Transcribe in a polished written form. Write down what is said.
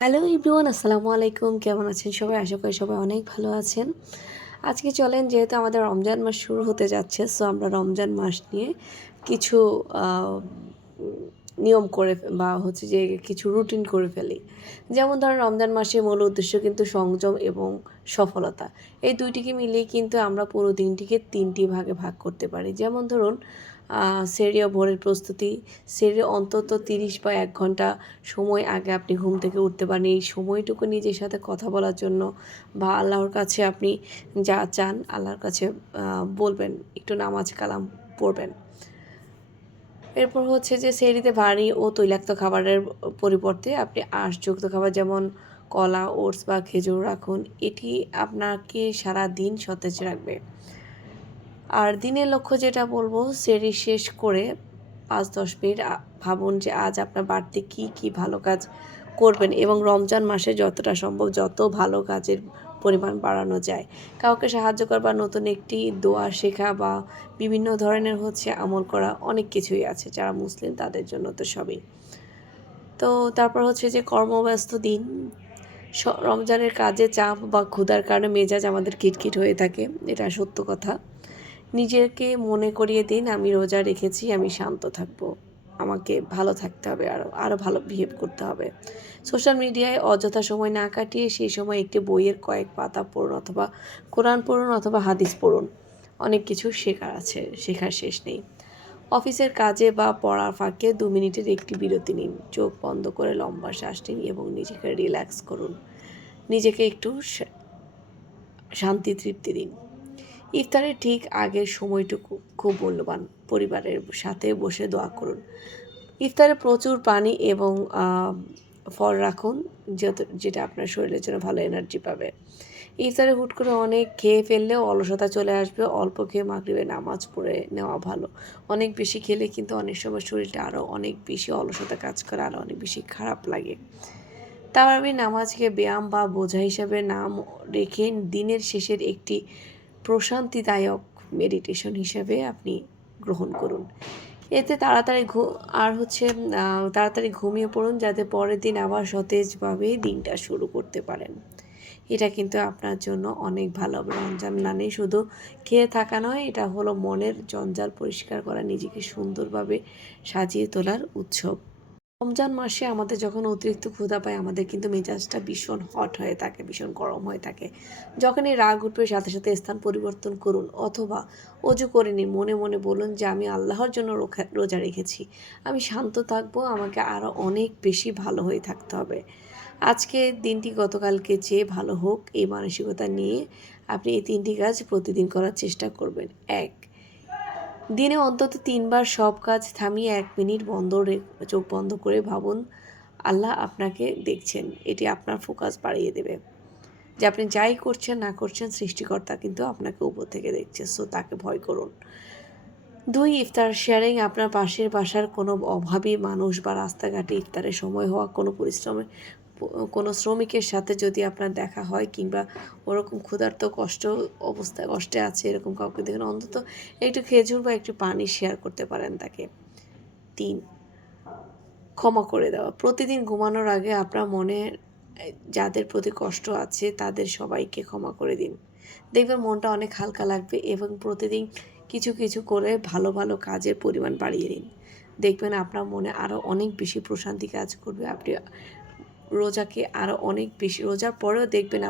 Hello everyone, আসসালামু আলাইকুম। কেমন আছেন সবাই? আশা করি সবাই অনেক ভালো আছেন। আজকে চলেন, যেহেতু আমাদের রমজান মাস শুরু হতে যাচ্ছে, সো আমরা রমজান মাস নিয়ে কিছু আ উম নিয়ম করে বা হচ্ছে যে কিছু রুটিন করে ফেলি। যেমন ধরেন, রমজান মাসের মূল উদ্দেশ্য কিন্তু সংযম এবং সফলতা। এই ২ টিকে মিলিয়ে কিন্তু আমরা পুরো দিনটিকে ৩ টি ভাগে ভাগ করতে পারি। যেমন ধরুন, সেহরি ও ভোরের প্রস্তুতি। সেহরির অন্তত ৩০ বা ১ ঘন্টা সময় আগে আপনি ঘুম থেকে উঠতে পারেন। এই সময়টুকু নিজের সাথে কথা বলার জন্য বা আল্লাহর কাছে আপনি যা চান আল্লাহর কাছে বলবেন, একটু নামাজ কালাম পড়বেন। এরপর হচ্ছে যে সেহরিতে ভারী ও তৈলাক্ত খাবারের পরিবর্তে আপনি আঁশযুক্ত খাবার যেমন কলা, ওটস বা খেজুর রাখুন। এটি আপনাকে সারাদিন সতেজ রাখবে। আর দিনের লক্ষ্য যেটা বলবো, সেহরি শেষ করে ৫-১০ মিনিট ভাবুন যে আজ আপনার বাড়তি কী ভালো কাজ করবেন এবং রমজান মাসে যতটা সম্ভব যত ভালো কাজের পরিমাণ বাড়ানো যায়। কাউকে সাহায্য করা বা নতুন একটি দোয়া শেখা বা বিভিন্ন ধরনের আমল করা, অনেক কিছুই আছে। যারা মুসলিম তাদের জন্য তো সবই। তো তারপর হচ্ছে যে কর্মব্যস্ত দিন, রমজানের কাজে চাপ বা ক্ষুধার কারণে মেজাজ আমাদের খিটখিট হয়ে থাকে। এটা সত্য কথা। নিজেকে মনে করিয়ে দিন, আমি রোজা রেখেছি, আমি শান্ত থাকবো। আমাকে ভালো থাকতে হবে, আরও ভালো বিহেভ করতে হবে। সোশ্যাল মিডিয়ায় অযথা সময় না কাটিয়ে সেই সময় একটি বইয়ের কয়েক পাতা পড়ুন, অথবা কোরআন পড়ুন, অথবা হাদিস পড়ুন। অনেক কিছু শেখার আছে, শেখার শেষ নেই। অফিসের কাজে বা পড়ার ফাঁকে ২ মিনিটের একটি বিরতি নিন। চোখ বন্ধ করে লম্বা শ্বাস নিন এবং নিজেকে রিল্যাক্স করুন। নিজেকে একটু শান্তি তৃপ্তি দিন। ইফতারের ঠিক আগের সময়টুকু খুব মূল্যবান। পরিবারের সাথে বসে দোয়া করুন। ইফতারে প্রচুর পানি এবং ফল রাখুন, যেটা আপনার শরীরের জন্য ভালো এনার্জি পাবে। ইফতারে হুট করে অনেক খেয়ে ফেললেও অলসতা চলে আসবে। অল্প খেয়ে মাগরিবের নামাজ পড়ে নেওয়া ভালো। অনেক বেশি খেলে কিন্তু অনেক সময় শরীরটা আরও অনেক বেশি অলসতা কাজ করে, আরও অনেক বেশি খারাপ লাগে। তারাবির নামাজকে ব্যায়াম বা বোঝা হিসাবে নাম রেখে দিনের শেষের একটি প্রশান্তিদায়ক মেডিটেশন হিসেবে আপনি গ্রহণ করুন। এতে তাড়াতাড়ি ঘুমিয়ে পড়ুন, যাতে পরের দিন আবার সতেজভাবে দিনটা শুরু করতে পারেন। এটা কিন্তু আপনার জন্য অনেক ভালো হবে। রমজান মানে শুধু খেয়ে থাকা নয়, এটা হলো মনের জঞ্জাল পরিষ্কার করা, নিজেকে সুন্দরভাবে সাজিয়ে তোলার উৎসব। রমজান মাসে আমাদের যখন অতিরিক্ত ক্ষুধা পায়, আমাদের কিন্তু মেজাজটা ভীষণ হট হয়ে থাকে, ভীষণ গরম হয়ে থাকে। যখনই রাগ উঠবে, সাথে সাথে স্থান পরিবর্তন করুন, অথবা অজু করে নিন। মনে মনে বলুন যে আমি আল্লাহর জন্য রোজা রেখেছি, আমি শান্ত থাকবো, আমাকে আরও অনেক বেশি ভালো হয়ে থাকতে হবে। আজকের দিনটি গতকালকে চেয়ে ভালো হোক, এই মানসিকতা নিয়ে আপনি এই ৩টি কাজ প্রতিদিন করার চেষ্টা করবেন। ১, দিনে অন্তত ৩ বার সব কাজ থামিয়ে ১ মিনিট চোখ বন্ধ করে ভাবুন আল্লাহ আপনাকে দেখছেন। এটি আপনার ফোকাস বাড়িয়ে দেবে যে আপনি যাই করছেন না করছেন, সৃষ্টিকর্তা কিন্তু আপনাকে উপর থেকে দেখছে, সো তাকে ভয় করুন। ২, ইফতার শেয়ারিং। আপনার পাশের বাসার কোনো অভাবী মানুষ বা রাস্তাঘাটে ইফতারের সময় হওয়া কোনো শ্রমিকের সাথে যদি আপনার দেখা হয়, কিংবা ওরকম ক্ষুধার্ত কষ্টে আছে, এরকম কাউকে দেখুন, অন্তত একটু খেজুর বা একটু পানি শেয়ার করতে পারেন তাকে। ৩, ক্ষমা করে দেওয়া। প্রতিদিন ঘুমানোর আগে আপনার মনে যাদের প্রতি কষ্ট আছে তাদের সবাইকে ক্ষমা করে দিন। দেখবেন মনটা অনেক হালকা লাগবে, এবং প্রতিদিন কিছু করে ভালো কাজের পরিমাণ বাড়িয়ে দিন। দেখবেন আপনার মনে আরও অনেক বেশি প্রশান্তি কাজ করবে। আপনি রোজাকে আরও অনেক বেশি, রোজার পরেও দেখবেন